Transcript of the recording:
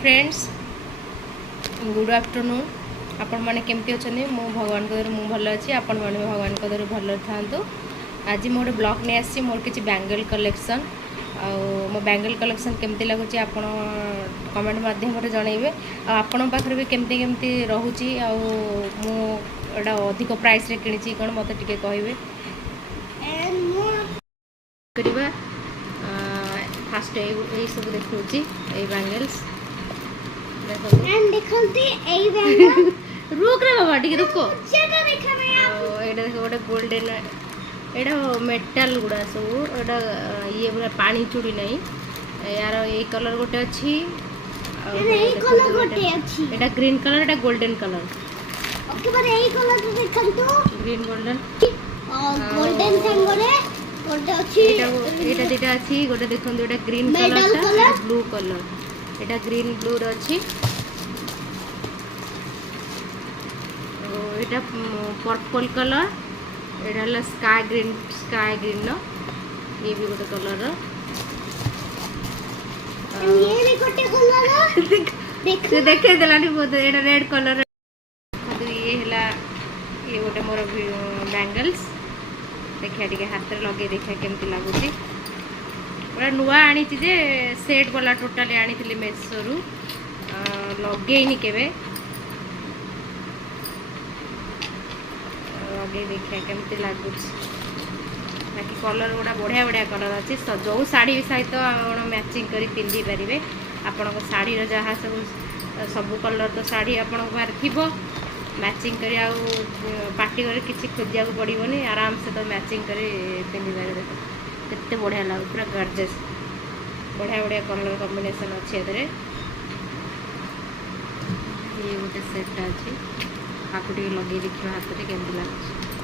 Friends good afternoon आपण मैंने केमती अच्छा मु भगवान मु भल अच्छी आपण मैंने भगवान दर भल था। आज मैं गोटे ब्लॉग नहीं आसी मोर किसी बैंगल कलेक्शन मो बैंगल कलेक्शन केमती लगुच आप कमेंट मध्यम जनइबे आपण पाखे भी केमती केमती रोचे आटा अधिक प्राइस रे किणी कौन मत टे कहे फास्ट यही सब देखा बैंगल्स रुक रे बाबा टी रुको एटा देखो गोटे गोल्डन एटा मेटाल गुड़ा सब एटा ये पूरा पानी चूड़ी नहीं यार ये कलर गोटे अच्छी एटा ग्रीन कलर एटा गोल्डन कलर ओके पर एई कलर तो देखंतु ग्रीन गोल्डन गोल्डन संगरे गोटे अछि एटा देटा अछि गोटे देखंतु एटा ग्रीन कलर ता ब्लू कलर एटा ग्रीन ब्लू र अछि एटा पर्पल कलर एटा स्काई ग्रीन नो ये भी गोटे कलर ये भी गोटे कलर देख देखे देलानी बहुत एटा रेड कलर ये हला ये गोटे मोर बैंगल्स देखिए टिके हाथ रे लगे देखिए केमती लागुची पूरा नुआ आनी जे सेट वाला टोटली आनी मेसो रु लगेनी केबे लगे देखिए केमती लगुच बाकी कलर गुड़ा बढ़िया बढ़िया कलर अच्छी जो शाढ़ी सहित आप मैचिंग कर पिंधि पारे आपण शाढ़ी जहाँ सब सब कलर तो शाढ़ी आपण थी मैचिंग कर पार्टी कर किसी खोजा पड़ोनी आराम से तो मैचिंग कर पिंधि पारे देख केते बढ़िया लगे पूरा गॉर्जियस बढ़िया बढ़िया कलर कॉम्बिनेशन अच्छे ये गोटे सेट अच्छी आपको लगे देखिए हाथ में केमती लगे